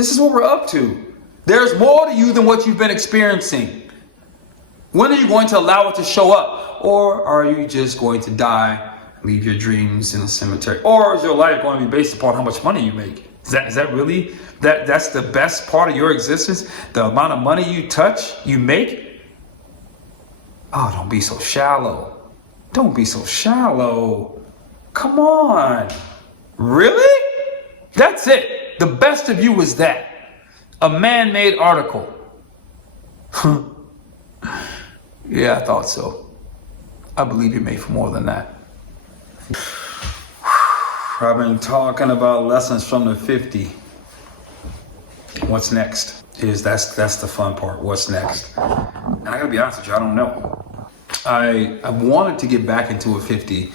This is what we're up to. There's more to you than what you've been experiencing. When are you going to allow it to show up? Or are you just going to die, leave your dreams in a cemetery? Or is your life going to be based upon how much money you make? Is that really, that's the best part of your existence? The amount of money you make? Oh, don't be so shallow. Don't be so shallow. Come on. Really? That's it. The best of you is that. A man-made article. Yeah, I thought so. I believe you're made for more than that. I've been talking about lessons from the 50. What's next? That's the fun part. What's next? And I gotta be honest with you, I don't know. I wanted to get back into a 50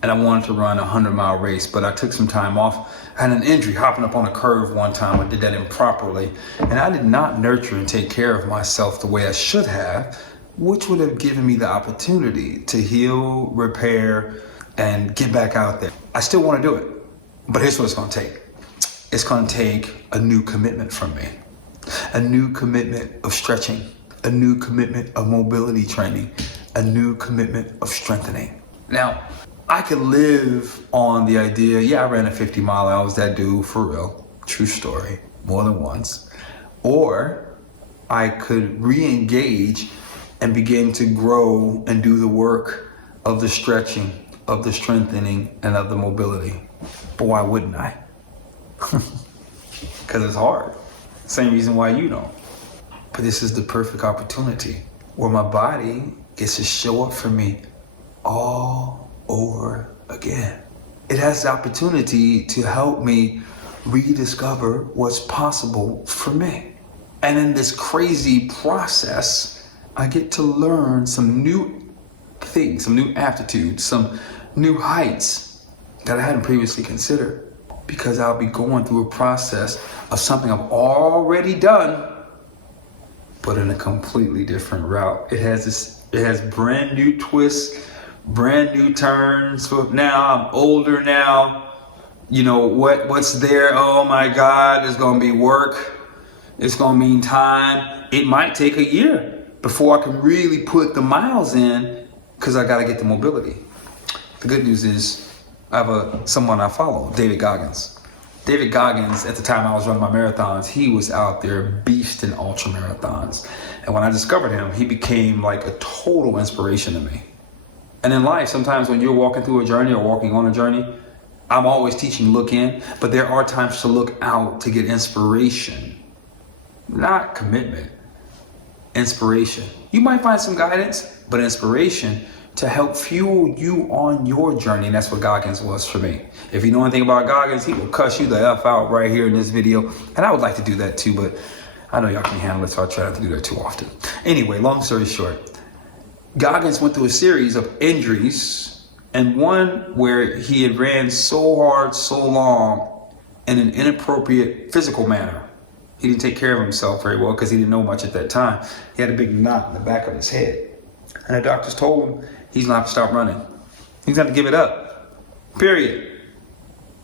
and I wanted to run a 100-mile race, but I took some time off. I had an injury hopping up on a curve one time. I did that improperly. And I did not nurture and take care of myself the way I should have, which would have given me the opportunity to heal, repair, and get back out there. I still want to do it, but here's what it's going to take. It's going to take a new commitment from me, a new commitment of stretching, a new commitment of mobility training, a new commitment of strengthening. Now, I could live on the idea, yeah, I ran a 50-mile, I was that dude for real, true story, more than once. Or I could re-engage and begin to grow and do the work of the stretching, of the strengthening, and of the mobility. But why wouldn't I? Because it's hard. Same reason why you don't. But this is the perfect opportunity where my body gets to show up for me all over again. It has the opportunity to help me rediscover what's possible for me. And in this crazy process, I get to learn some new things, some new aptitudes, some new heights that I hadn't previously considered, because I'll be going through a process of something I've already done, but in a completely different route. It has brand new twists, brand new turns. So now I'm older now. You know what's there? Oh my God, it's gonna be work. It's gonna mean time. It might take a year before I can really put the miles in, because I gotta get the mobility. The good news is I have someone I follow, David Goggins. David Goggins, at the time I was running my marathons, he was out there beasting ultra marathons. And when I discovered him, he became like a total inspiration to me. And in life, sometimes when you're walking through a journey or walking on a journey, I'm always teaching look in, but there are times to look out to get inspiration, not commitment, inspiration. You might find some guidance, but inspiration to help fuel you on your journey. And that's what Goggins was for me. If you know anything about Goggins, he will cuss you the F out right here in this video. And I would like to do that too, but I know y'all can't handle it, so I try not to do that too often. Anyway, long story short, Goggins went through a series of injuries, and one where he had ran so hard, so long, in an inappropriate physical manner. He didn't take care of himself very well because he didn't know much at that time. He had a big knot in the back of his head. And the doctors told him he's going to have to stop running. He's going to have to give it up, period.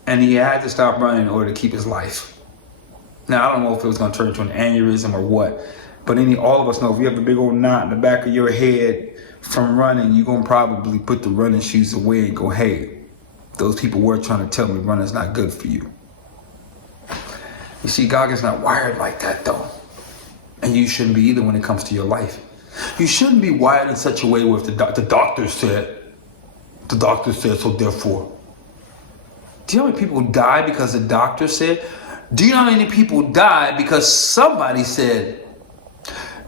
And he had to stop running in order to keep his life. Now, I don't know if it was going to turn into an aneurysm or what, but all of us know if you have a big old knot in the back of your head from running, you're going to probably put the running shoes away and go, hey, those people were trying to tell me running's not good for you. You see, Goggins not wired like that though. And you shouldn't be either when it comes to your life. You shouldn't be wired in such a way where if the doctor said, so therefore. Do you know how many people die because the doctor said? Do you know how many people die because somebody said?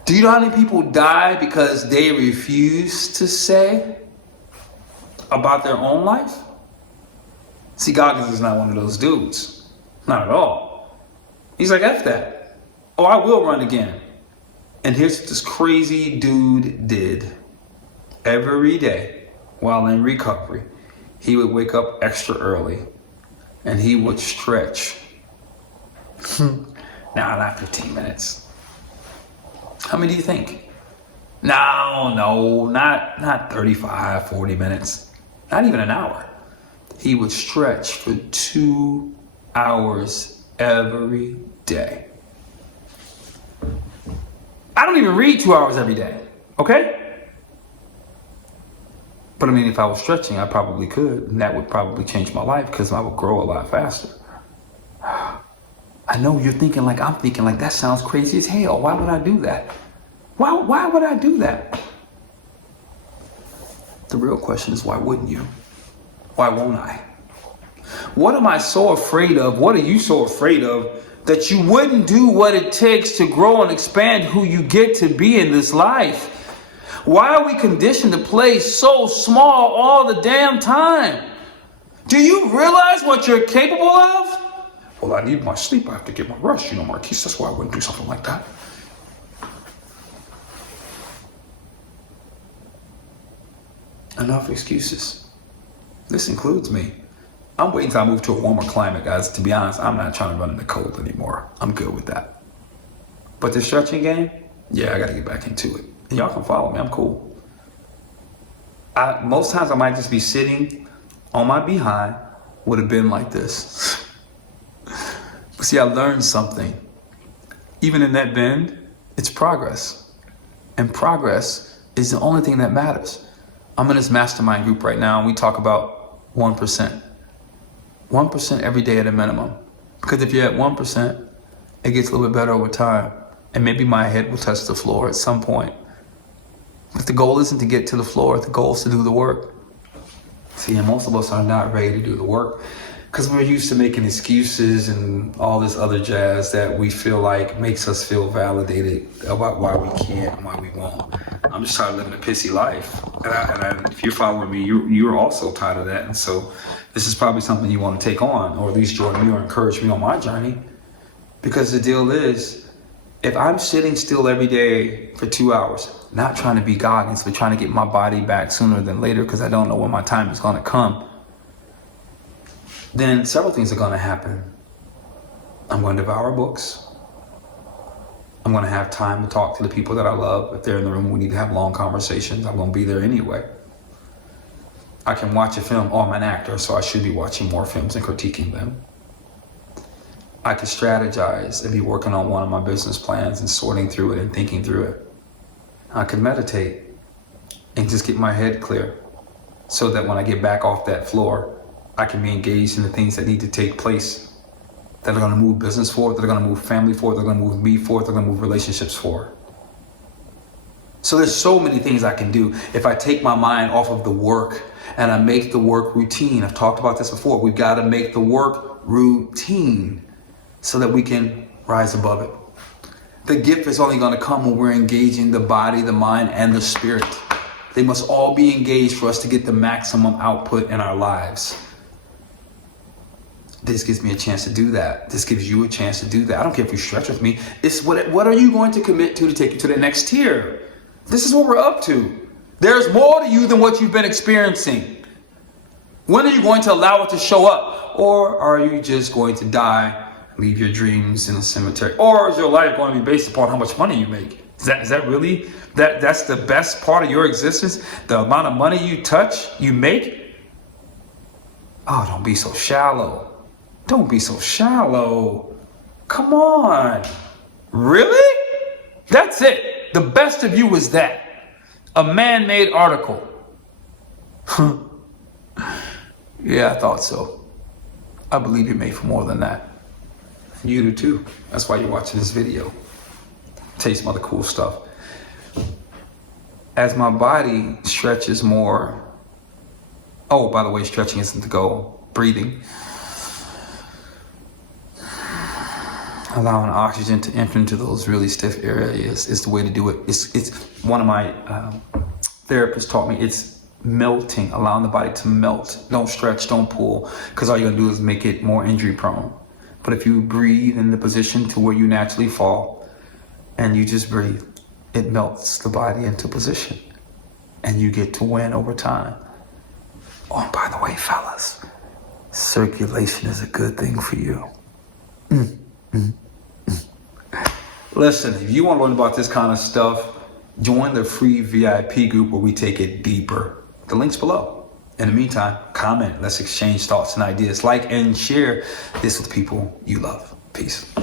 Do you know how many people die because they refuse to say about their own life? See, Goggins is not one of those dudes. Not at all. He's like, F that. Oh, I will run again. And here's what this crazy dude did. Every day while in recovery, he would wake up extra early and he would stretch. Now, not 15 minutes. How many do you think? No, not 35, 40 minutes. Not even an hour. He would stretch for 2 hours every day. don't even read 2 hours every day, okay? But I mean, if I was stretching, I probably could, and that would probably change my life because I would grow a lot faster. I know you're thinking like I'm thinking, like that sounds crazy as hell. Why would I do that? Why would I do that? The real question is, why wouldn't you? Why won't I? What am I so afraid of? What are you so afraid of that you wouldn't do what it takes to grow and expand who you get to be in this life? Why are we conditioned to play so small all the damn time? Do you realize what you're capable of? Well, I need my sleep. I have to get my rest. You know, Marquise, that's why I wouldn't do something like that. Enough excuses. This includes me. I'm waiting till I move to a warmer climate, guys. To be honest, I'm not trying to run in the cold anymore. I'm good with that. But the stretching game, yeah, I got to get back into it. And y'all can follow me. I'm cool. Most times I might just be sitting on my behind, would have been like this. But see, I learned something. Even in that bend, it's progress. And progress is the only thing that matters. I'm in this mastermind group right now, and we talk about 1%. 1% every day at a minimum. Because if you're at 1%, it gets a little bit better over time. And maybe my head will touch the floor at some point. But the goal isn't to get to the floor, the goal is to do the work. See, and most of us are not ready to do the work because we're used to making excuses and all this other jazz that we feel like makes us feel validated about why we can't and why we won't. I'm just tired of living a pissy life. And if you're following me, you're also tired of that. And so this is probably something you want to take on, or at least join me or encourage me on my journey. Because the deal is, if I'm sitting still every day for 2 hours, not trying to be Goggins, but trying to get my body back sooner than later because I don't know when my time is going to come, then several things are going to happen. I'm going to devour books. I'm going to have time to talk to the people that I love. If they're in the room, we need to have long conversations. I'm going to be there anyway. I can watch a film. Oh, I'm an actor, so I should be watching more films and critiquing them. I could strategize and be working on one of my business plans and sorting through it and thinking through it. I could meditate and just get my head clear so that when I get back off that floor, I can be engaged in the things that need to take place that are going to move business forward, that are going to move family forward, that are going to move me forward, that are going to move relationships forward. So there's so many things I can do if I take my mind off of the work and I make the work routine. I've talked about this before. We've got to make the work routine so that we can rise above it. The gift is only going to come when we're engaging the body, the mind, and the spirit. They must all be engaged for us to get the maximum output in our lives. This gives me a chance to do that. This gives you a chance to do that. I don't care if you stretch with me. It's what are you going to commit to take you to the next tier? This is what we're up to. There's more to you than what you've been experiencing. When are you going to allow it to show up? Or are you just going to die, leave your dreams in a cemetery? Or is your life going to be based upon how much money you make? Is that really, that's the best part of your existence? The amount of money you make? Oh, don't be so shallow. Don't be so shallow. Come on. Really? That's it. The best of you was that. A man-made article. Yeah, I thought so. I believe you're made for more than that. You do too. That's why you're watching this video. Tell you some other cool stuff. As my body stretches more. Oh, by the way, stretching isn't the goal. Breathing. Allowing oxygen to enter into those really stiff areas is the way to do it. It's one of my therapists taught me. It's melting, allowing the body to melt. Don't stretch, don't pull, because all you're gonna do is make it more injury prone. But if you breathe in the position to where you naturally fall, and you just breathe, it melts the body into position, and you get to win over time. Oh, and by the way, fellas, circulation is a good thing for you. Listen, if you want to learn about this kind of stuff, join the free VIP group where we take it deeper. The link's below. In the meantime, comment. Let's exchange thoughts and ideas. Like and share this with people you love. Peace.